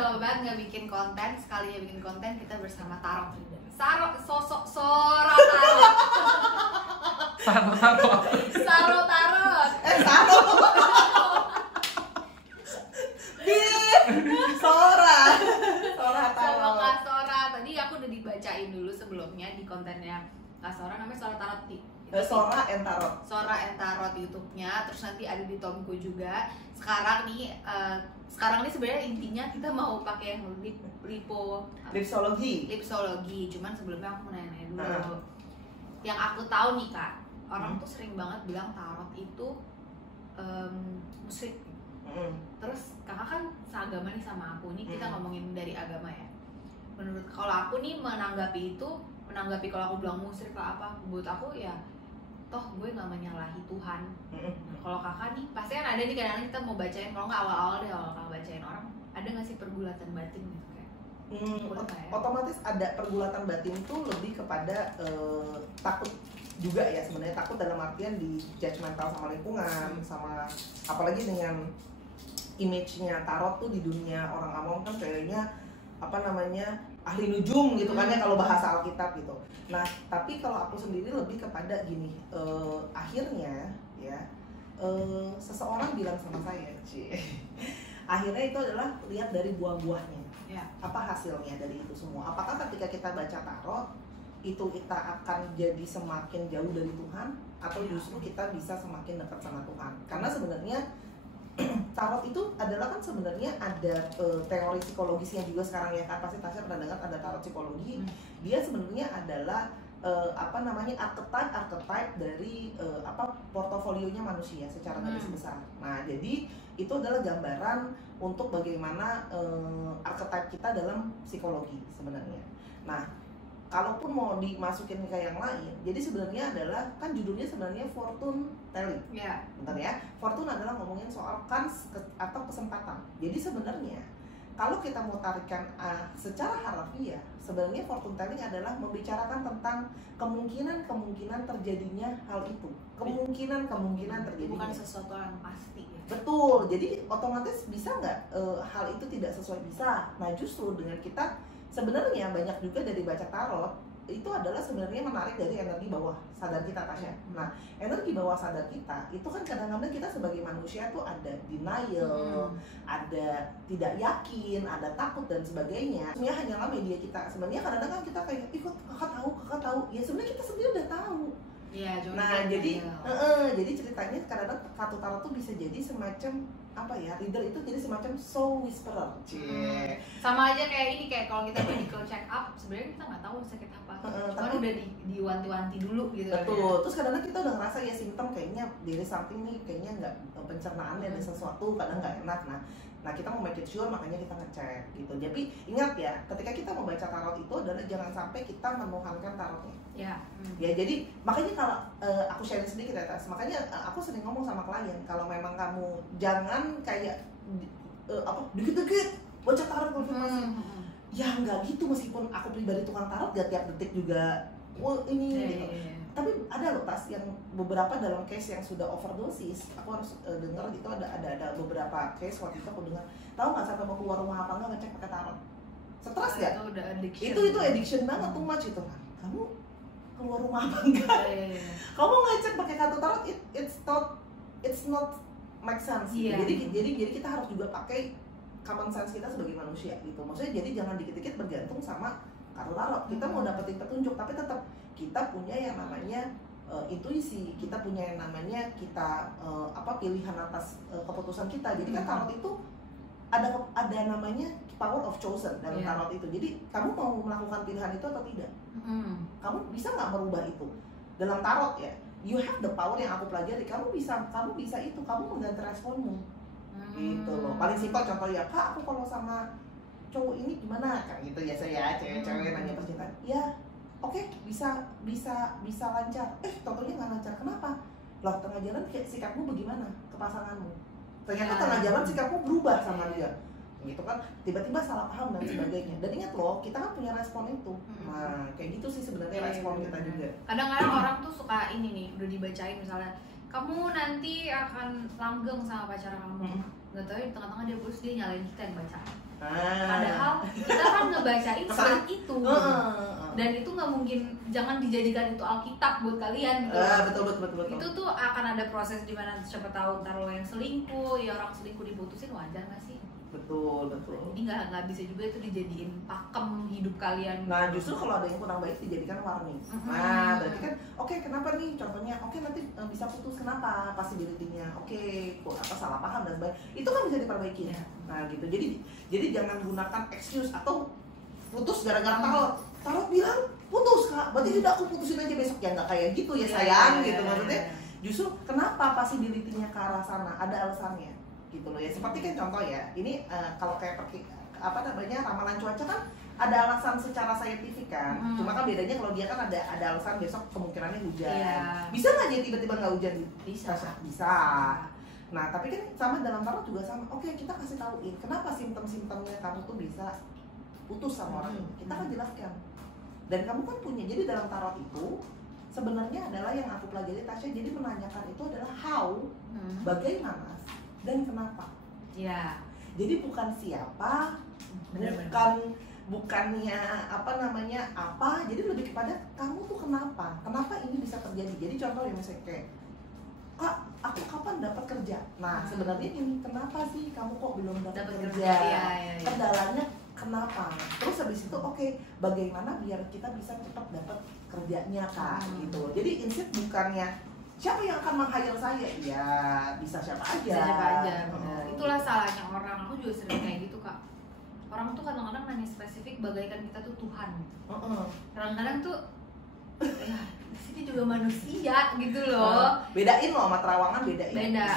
lama banget nggak bikin konten, sekalinya bikin konten kita bersama Tarot Reader. Sosok Saro Tarot. Saro. Saro Tarot. Saro. Sora Sama Tarot. Kak Sora. Tadi aku udah dibacain dulu sebelumnya di kontennya Kak Sora, namanya Sora Tarot. Sora and Tarot. Sora and Tarot YouTube-nya, terus nanti ada di Tomku juga. Sekarang nih sebenarnya intinya kita mau pakai yang lipsologi. Cuman sebelumnya aku mau nanya dulu. Yang aku tahu nih Kak, orang tuh sering banget bilang tarot itu musyrik. Terus kakak kan seagama nih sama aku nih, kita ngomongin dari agama ya. Kalau aku nih menanggapi kalau aku bilang musyrik lah apa, buat aku ya toh gue nggak menyalahi Tuhan. Kalau kakak nih pasti kan ada nih kadang-kadang kita mau bacain, kalau nggak awal kakak bacain orang, ada nggak sih pergulatan batin gitu kayak? Otomatis ada pergulatan batin itu lebih kepada takut juga ya sebenarnya, takut dalam artian di judgmental sama lingkungan, sama apalagi dengan image-nya tarot tuh di dunia orang awam kan kayaknya ahli nujum gitu kan ya kalau bahasa Alkitab gitu. Nah tapi kalau aku sendiri lebih kepada gini, akhirnya ya seseorang bilang sama saya, akhirnya itu adalah lihat dari buah-buahnya, apa hasilnya dari itu semua. Apakah ketika kita baca tarot itu kita akan jadi semakin jauh dari Tuhan, atau justru kita bisa semakin dekat sama Tuhan? Karena sebenarnya tarot itu adalah kan sebenarnya ada teori psikologisnya juga sekarang ya kan, pasti Tasya pernah dengar ada tarot psikologi. Dia sebenarnya adalah archetype dari portofolionya manusia secara garis besar. Nah jadi itu adalah gambaran untuk bagaimana archetype kita dalam psikologi sebenarnya. Nah kalaupun mau dimasukin ke yang lain, jadi sebenarnya adalah kan judulnya sebenarnya fortune telling. Bentar ya, fortune adalah ngomongin soal kans atau kesempatan. Jadi sebenarnya kalau kita mau tarikan secara harfiah, sebenarnya fortune telling adalah membicarakan tentang kemungkinan terjadinya hal itu, kemungkinan terjadinya. Bukan sesuatu yang pasti. Betul. Jadi otomatis bisa nggak hal itu tidak sesuai? Bisa. Nah justru dengan kita sebenarnya banyak juga dari baca tarot itu adalah sebenarnya menarik dari energi bawah sadar kita, Tasya. Nah, energi bawah sadar kita itu kan kadang-kadang kita sebagai manusia tuh ada denial, ada tidak yakin, ada takut dan sebagainya. Sebenarnya hanyalah media kita. Sebenarnya kadang-kadang kan kita kayak ikut kakak tahu. Ya sebenarnya kita sendiri udah tahu. Nah, jadi ceritanya kadang-kadang kartu tarot tuh bisa jadi semacam reader itu jadi semacam soul whisperer. Sama aja kayak ini, kayak kalau kita medical check up sebenarnya kita nggak tahu sakit apa, cuman udah diwanti-wanti dulu gitu. Betul. Terus kadang-kadang kita udah ngerasa ya simptom kayaknya dari something nih, kayaknya nggak pencernaannya ada sesuatu, kadang nggak enak. Nah kita mau make it sure, makanya kita ngecek gitu. Jadi ingat ya, ketika kita membaca tarot itu adalah jangan sampai kita menuhankan tarotnya. Ya jadi makanya kalau aku share sedikit ya Tas, makanya aku sering ngomong sama klien, kalau memang kamu jangan kayak dikit-dikit baca tarot konfirmasi. Ya nggak gitu, meskipun aku pribadi tukang tarot gak tiap detik juga gitu. Tapi ada loh Tas yang beberapa dalam case yang sudah overdosis, aku harus dengar gitu, ada beberapa case waktu itu aku dengar, tahu nggak sampai mau keluar rumah apa nggak ngecek pakai tarot. Stres nggak? Itu udah addiction. Itu addiction banget, too much itu kan. Kamu keluar rumah apa enggak? Kamu ngecek pakai kartu tarot, it's not make sense. Jadi kita harus juga pakai common sense kita sebagai manusia gitu. Maksudnya jadi jangan dikit-dikit bergantung sama kartu tarot. Kita mau dapetin petunjuk, tapi tetap kita punya yang namanya intuisi, kita punya yang namanya kita pilihan atas keputusan kita. Jadi kan tarot itu ada namanya power of chosen dalam tarot itu. Jadi kamu mau melakukan pilihan itu atau tidak? Kamu bisa nggak merubah itu dalam tarot ya? You have the power yang aku pelajari. Kamu bisa itu, kamu mengganti responmu. Gitu loh. Paling simpel contoh ya, Kak, aku kalau sama cowok ini gimana? Kan gitu ya, saya cewek nanya percintaan. Ya, oke, bisa lancar. Contohnya nggak lancar. Kenapa? Loh, tengah jalan sikapmu bagaimana ke pasanganmu? Ternyata tengah jalan sikapmu berubah sama dia. Gitu kan, tiba-tiba salah paham dan sebagainya. Dan ingat loh, kita kan punya respon itu. Nah, kayak gitu sih sebenarnya respon kita juga. Kadang-kadang orang tuh suka ini nih, udah dibacain misalnya, kamu nanti akan langgeng sama pacar kamu. nggak tahu di tengah-tengah dia putus, dia nyalain kita yang baca. Padahal kita kan ngebacain surat itu, dan itu nggak mungkin, jangan dijadikan itu Alkitab buat kalian gitu. Betul. Itu tuh akan ada proses di mana siapa tahu ntar lo yang selingkuh, ya orang selingkuh diputusin, wajar nggak sih? Betul. Ini nggak bisa juga itu dijadiin pakem hidup kalian. Nah justru kalau ada yang kurang baik dijadikan warning. Nah berarti kan oke, kenapa nih contohnya, oke nanti bisa putus, kenapa possibility-nya, oke apa salah paham dan sebagainya, itu kan bisa diperbaiki. Nah gitu, jadi jangan gunakan excuse atau putus gara-gara tarot bilang putus kak, berarti tidak aku putusin aja besok, ya nggak kayak gitu ya sayang gitu. Maksudnya justru kenapa possibility-nya ke arah sana, ada alasannya gitu loh ya. Seperti kan contoh ya, ini kalau kayak ramalan cuaca kan ada alasan secara saintifik kan. Cuma kan bedanya kalau dia kan ada alasan besok kemungkinannya hujan. Bisa nggak dia tiba-tiba nggak hujan? Bisa. Nah tapi kan sama dalam tarot juga sama. Oke, kita kasih tauin kenapa simptom-simptomnya kamu tuh bisa putus sama orang ini. Kita kan jelaskan. Dan kamu kan punya. Jadi dalam tarot itu sebenarnya adalah yang aku pelajari Tasya. Jadi menanyakan itu adalah how, bagaimana dan kenapa. Jadi bukan siapa, bukannya apa, jadi lebih kepada kamu tuh kenapa ini bisa terjadi. Jadi contoh ya misalnya kayak, kak aku kapan dapat kerja. Nah sebenarnya ini kenapa sih kamu kok belum dapat kerja. Kendalanya kenapa. Terus habis itu oke, bagaimana biar kita bisa cepat dapat kerjanya kak gitu. Jadi instead bukannya siapa yang akan meng-hire saya? Ya bisa siapa aja. Benar. Itulah salahnya orang. Aku juga sering kayak gitu kak. Orang tuh kadang-kadang nanya spesifik bagaikan kita tuh Tuhan. Kadang-kadang tuh ya di sini juga manusia gitu loh. Bedain loh sama terawangan, bedain. Beda.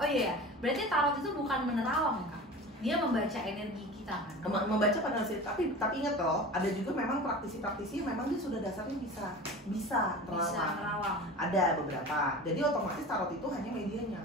Oh iya, berarti tarot itu bukan menerawang kak. Dia membaca energi kita kan. Membaca pada hasil, tapi ingat loh, ada juga memang praktisi-praktisi memang dia sudah dasarnya bisa menerawang. Ada beberapa. Jadi otomatis tarot itu hanya medianya.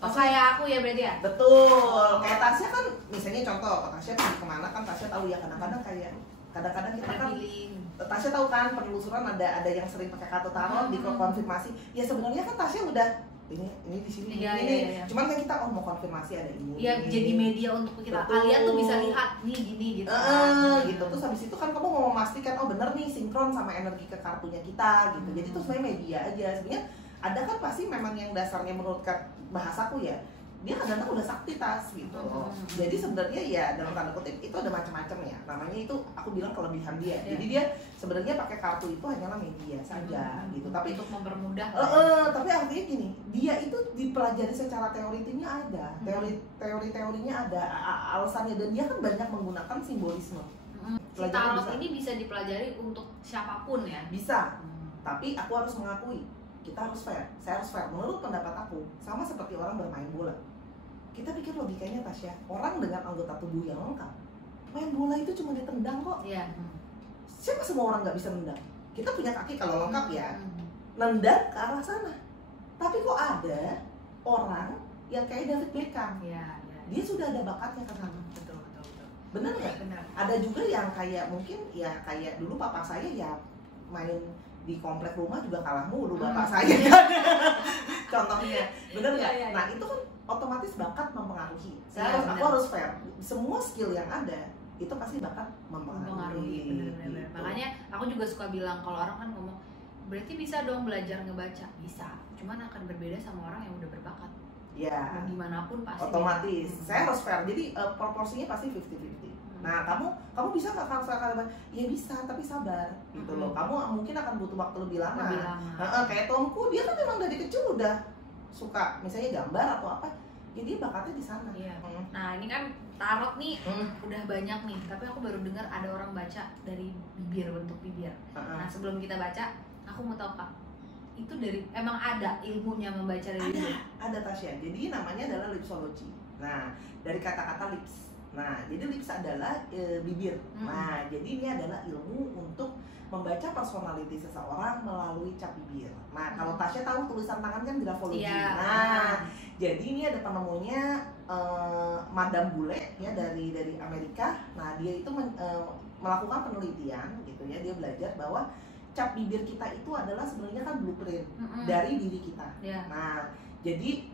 Kayak aku ya berarti ya? Betul. Kayak Tasya kan misalnya contoh, Tasya pergi kemana kan Tasya tahu ya, kadang-kadang kita kan Tasya tahu kan penelusuran ada yang sering pakai kartu tarot di konfirmasi. Ya sebenarnya kan Tasya udah ini di sini ini. Cuman kan kita mau konfirmasi ada ini. Iya, jadi media untuk kita. Kalian tuh bisa lihat nih gini gitu. Gitu. Terus habis itu kan kamu mau memastikan bener nih sinkron sama energi ke kartunya kita gitu. Jadi itu sebenarnya media aja. Sebenarnya ada kan pasti memang yang dasarnya menurut bahasaku ya, dia kadang-kadang udah sakti Tas gitu. Jadi sebenarnya ya dalam tanda kutip itu ada macam-macam ya. Namanya itu aku bilang kelebihan dia. Jadi dia sebenarnya pakai kartu itu hanyalah media saja gitu. Tapi untuk mempermudah. Tapi artinya gini, dia itu dipelajari secara teorinya ada. Teorinya ada alasannya, dan dia kan banyak menggunakan simbolisme. Si tarot ini bisa dipelajari untuk siapapun ya? Bisa. Tapi aku harus mengakui, kita harus fair, saya harus fair. Menurut pendapat aku, sama seperti orang bermain bola. Kita pikir logikanya Tasya, orang dengan anggota tubuh yang lengkap, main bola itu cuma ditendang kok. Siapa semua orang nggak bisa nendang? Kita punya kaki kalau lengkap ya, nendang ke arah sana. Tapi kok ada orang yang kayak David Beckham, dia sudah ada bakatnya ke sana. Betul. Bener nggak? Benar. Ada juga yang kayak mungkin ya kayak dulu papa saya ya main di komplek rumah juga kalah mulu bapak saya. Contohnya, bener nggak? Nah itu kan otomatis bakat mempengaruhi. Aku harus fair. Semua skill yang ada itu pasti bakat mempengaruhi. Bener. Makanya aku juga suka bilang kalau orang kan ngomong, berarti bisa dong belajar ngebaca. Bisa. Cuman akan berbeda sama orang yang udah berbakat. Ya. Dimanapun pasti. Otomatis. Saya harus fair. Jadi proporsinya pasti 50-50. Nah, kamu bisa nggak kalau ya bisa, tapi sabar gitu loh. Kamu mungkin akan butuh waktu lebih lama. Kayak Tomku, dia kan memang dari kecil udah suka misalnya gambar atau apa, jadi bakatnya di sana. Nah, ini kan tarot nih udah banyak nih, tapi aku baru dengar ada orang baca dari bibir, bentuk bibir. Nah, sebelum kita baca, aku mau tahu Kak, itu dari emang ada ilmunya membaca dari bibir? Ada Tasya. Jadi namanya adalah lipsologi. Nah, dari kata-kata lips. Nah, jadi lips adalah bibir. Nah, jadi ini adalah ilmu untuk membaca personality seseorang melalui cap bibir. Nah, kalau Tasya tahu tulisan tangan kan grafologi. Nah, jadi ini ada penemunya Madam Bule ya dari Amerika. Nah, dia itu melakukan penelitian gitu ya. Dia belajar bahwa cap bibir kita itu adalah sebenarnya kan blueprint dari diri kita. Nah, jadi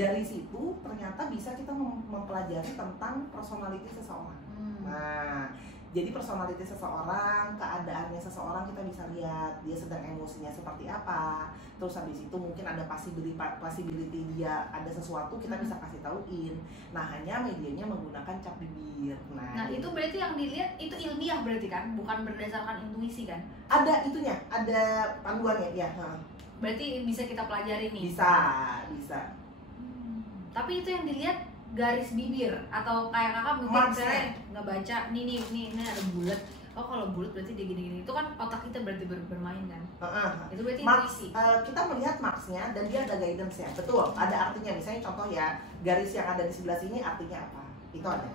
dari situ ternyata bisa kita mempelajari tentang personality seseorang. Nah, jadi personality seseorang, keadaannya seseorang kita bisa lihat dia sedang emosinya seperti apa. Terus habis itu mungkin ada possibility dia ada sesuatu kita bisa kasih tauin. Nah, hanya medianya menggunakan cap bibir. Nah, itu berarti yang dilihat itu ilmiah berarti kan, bukan berdasarkan intuisi kan? Ada itunya, ada panduannya ya. Berarti bisa kita pelajari nih. Bisa. Tapi itu yang dilihat garis bibir atau kayak kakak mungkin misalnya nggak baca nih ada bulat. Oh kalau bulat berarti dia gini-gini. Itu kan otak kita berarti bermain kan. Itu berarti intuisi. Kita melihat marksnya dan dia ada guidance ya. Betul. Ada artinya. Misalnya contoh ya, garis yang ada di sebelah sini artinya apa? Itu ada.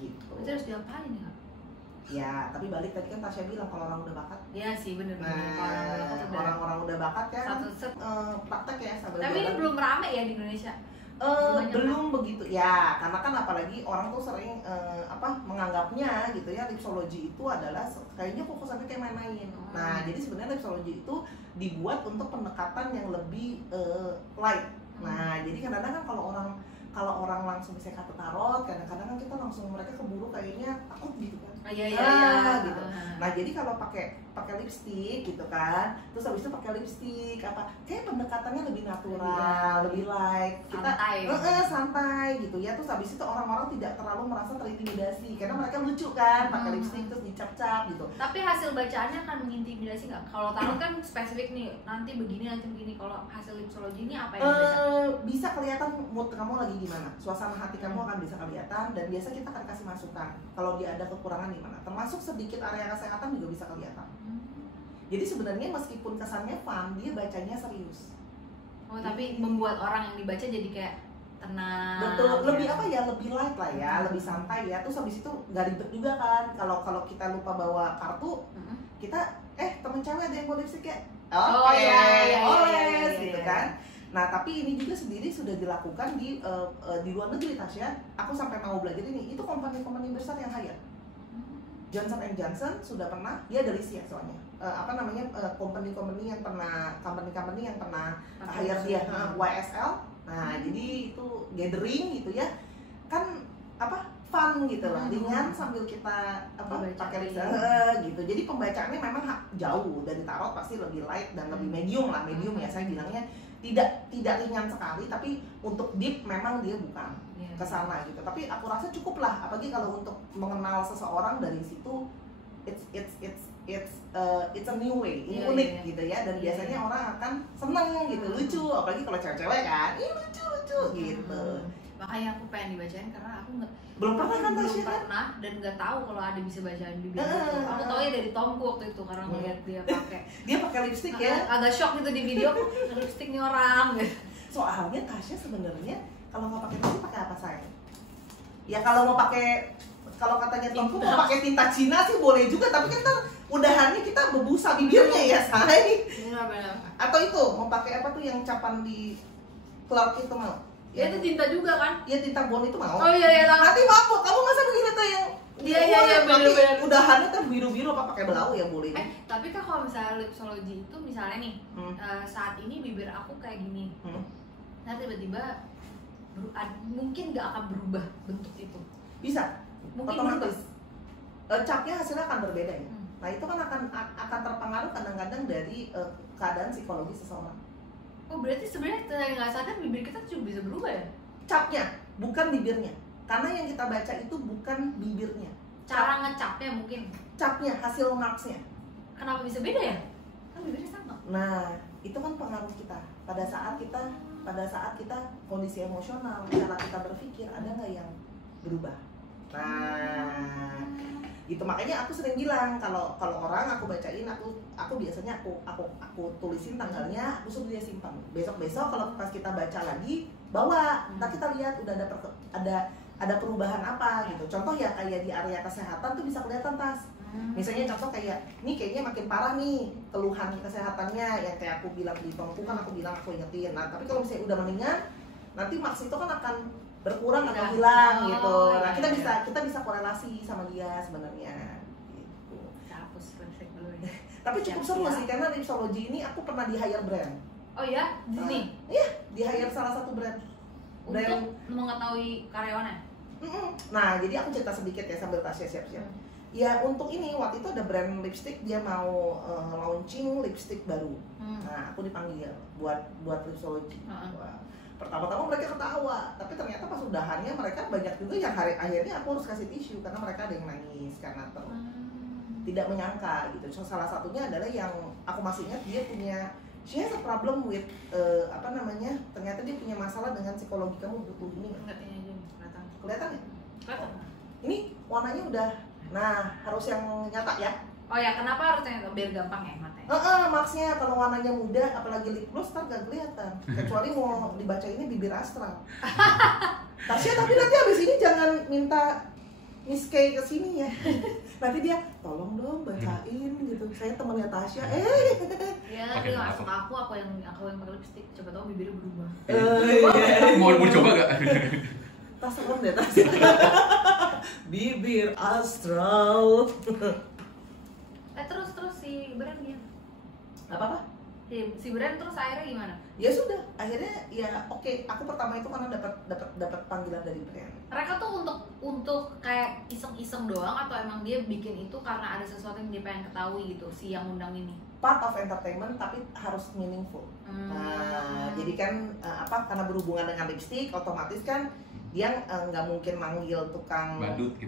Gitu. Itu harus diapain ya? Ya, tapi balik tadi kan Tasya bilang kalau orang udah bakat. Iya sih bener. Orang-orang udah bakat ya. Satu set praktek ya. Tapi ini belum rame ya di Indonesia. Belum begitu ya, karena kan apalagi orang tuh sering menganggapnya gitu ya, lipsologi itu adalah kayaknya fokusannya kayak main-main. Nah, jadi sebenarnya lipsologi itu dibuat untuk pendekatan yang lebih light. Nah, jadi kadang-kadang kan kalau orang langsung bisa kartu tarot, kadang-kadang kan kita langsung mereka keburu kayaknya takut gitu kan. Iya. Gitu. Nah, jadi kalau pakai lipstick gitu kan, terus habis itu pakai lipstick kayak pendekatannya lebih natural, lebih light, kita santai gitu ya. Terus habis itu orang-orang tidak terlalu merasa terintimidasi karena mereka lucu kan pakai lipstick terus dicap-cap gitu. Tapi hasil bacaannya akan mengintimidasi nggak? Kalau tarot kan spesifik nih, nanti begini. Kalau hasil lipsologi ini apa yang bisa kelihatan mood kamu lagi gimana, suasana hati kamu akan bisa kelihatan, dan biasa kita akan kasih masukan kalau dia ada kekurangan di mana, termasuk sedikit area kesehatan juga bisa kelihatan. Jadi sebenarnya meskipun kesannya fun, dia bacanya serius. Tapi membuat orang yang dibaca jadi kayak tenang. Betul, lebih lebih light lah ya, lebih santai ya. Terus habis itu nggak ribet juga kan. Kalau kita lupa bawa kartu, kita temen cewek ada yang bawa lipstick ya. Oke, gitu kan. Nah, tapi ini juga sendiri sudah dilakukan di luar negeri, Tasya. Aku sampai mau belajar ini. Itu company besar yang hire. Johnson & Johnson sudah pernah, dia dari Asia soalnya. Company yang pernah hire dia, YSL. Nah, jadi itu gathering gitu ya. Kan fun gitu loh, ringan sambil kita pakai lipstick gitu. Jadi pembacaannya memang jauh dari tarot, pasti lebih light dan lebih medium ya saya bilangnya. Tidak ringan sekali, tapi untuk deep memang dia bukan ke sana gitu. Tapi aku rasa cukup lah, apalagi kalau untuk mengenal seseorang dari situ, it's a new way, unik gitu ya. Dan biasanya orang akan seneng gitu, lucu, apalagi kalau cewek-cewek kan, lucu gitu. Makanya aku pengen dibacain karena aku belum pernah dan nggak tahu kalau ada bisa bacaan bibir gitu. Aku tahu ya dari Tomku waktu itu karena ngeliat dia pakai lipstick ya. Agak shock gitu di video, lipstick nih orang. Soalnya Tasya sebenarnya kalau mau pakai lipstick pakai apa sayang? Ya kalau katanya Tomku mau pakai tinta Cina sih boleh juga, tapi kan udahannya kita bebusa bibirnya ya say. Atau itu mau pakai apa tuh yang capan di Clark itu mau? Ya itu tinta juga kan? Ya tinta bon itu mau. Oh iya tahu. Nanti mabuk, kamu masa begini tuh yang iya bener. Udahannya tuh biru-biru apa pakai belau ya boleh. Tapi kan kalau misalnya lipsologi itu misalnya nih, saat ini bibir aku kayak gini. Nah tiba-tiba mungkin nggak akan berubah bentuk itu. Bisa. Mungkin otomatis. Capnya hasilnya akan berbeda ya. Nah itu kan akan terpengaruh kadang-kadang dari keadaan psikologi seseorang. Oh berarti sebenarnya nggak sadar bibir kita juga bisa berubah ya? Capnya, bukan bibirnya. Karena yang kita baca itu bukan bibirnya. Cara ngecapnya mungkin. Capnya, hasil marksnya. Kenapa bisa beda ya? Kan bibirnya sama. Nah, itu kan pengaruh kita. Pada saat kita kondisi emosional, cara kita berpikir ada nggak yang berubah? Nah, gitu. Makanya aku sering bilang kalau orang aku bacain, aku biasanya aku tulisin tanggalnya, aku suruh dia simpan. Besok kalau pas kita baca lagi bawa, ntar kita lihat udah ada perubahan apa gitu. Contoh ya kayak di area kesehatan tuh bisa kelihatan Misalnya contoh kayak ini kayaknya makin parah nih keluhan kesehatannya, yang kayak aku bilang di Tomku kan aku ingetin. Nah tapi kalau misalnya udah mendingan, nanti maks itu kan akan berkurang atau hilang gitu. Nah kita bisa korelasi sama dia sebenarnya gitu. Tapi cukup seru sih karena lipsologi ini aku pernah di hire brand. Oh ya, di sini? Iya, di hire salah satu brand. untuk mengetahui karyawannya. Nah, jadi aku cerita sedikit ya sambil Tasya siap-siap. Ya untuk ini waktu itu ada brand lipstick dia mau launching lipstick baru. Nah aku dipanggil buat lipsology. Pertama-tama mereka ketawa, tapi ternyata pas udahannya mereka banyak juga yang akhirnya aku harus kasih tisu karena mereka ada yang nangis karena tidak menyangka gitu. So, salah satunya adalah yang aku masih ingat dia punya she has a problem with ternyata dia punya masalah dengan psikologi kamu butuh ini. Kelihatan ya? Kelihatan. Ini warnanya udah. Nah, harus yang nyata ya. Oh ya, kenapa harus yang nyata? Biar gampang ya matanya. Maksudnya kalau warnanya muda, apalagi lip gloss kan gak kelihatan. Kecuali mau dibaca ini bibir astral. Tasya, tapi nanti abis ini jangan minta Miss Kay kesini ya. Nanti dia, tolong dong bacain gitu. Saya temannya Tasya. Ya, dia masuk aku yang pakai lipstick. Coba tahu bibirnya berubah. Mau coba gak? Tas serem deh Tasya. Bibir astral. Terus si brand dia apa? Si brand terus akhirnya gimana? Ya sudah, akhirnya ya oke. Aku pertama itu karena dapat panggilan dari brand. Mereka tuh untuk kayak iseng-iseng doang atau emang dia bikin itu karena ada sesuatu yang dia pengen ketahui gitu si yang undang ini? Part of entertainment tapi harus meaningful. Nah, jadi kan karena berhubungan dengan lipstick otomatis kan dia nggak mungkin manggil tukang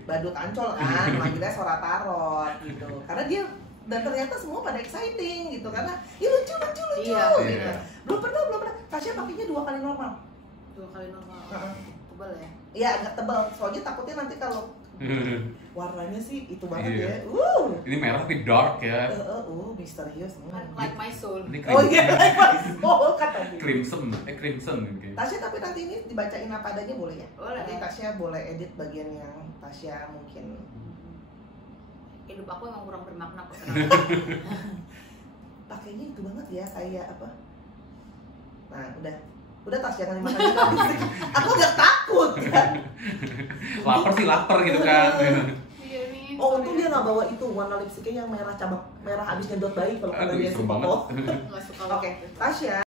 badut Ancol kan, manggilnya Sora Tarot gitu. Karena dia dan ternyata semua pada exciting gitu karena lucu iya. Gitu. Belum pernah Tasya pakainya 2 kali normal. 2 kali normal. Tebal ya? Iya agak tebal, soalnya takutnya nanti kalau warnanya sih itu banget ya. Ini merah tapi dark ya. Misterius. Like my soul. Oh iya, like my soul kata dia. Crimson okay. Tasya tapi nanti ini dibacain apa adanya boleh ya? Boleh. Nanti Tasya boleh edit bagian yang Tasya mungkin. Hidup aku emang kurang bermakna kok. Pakainya itu banget ya kayak apa? Nah udah Tasya jangan dimakan juga. Aku gak takut kan. Lapar gitu kan. Iya nih. Untung dia nggak bawa itu warna lipstiknya yang merah cabang merah habis nyedot bayi kalau dia suka. Nggak suka. Oke, Tasya.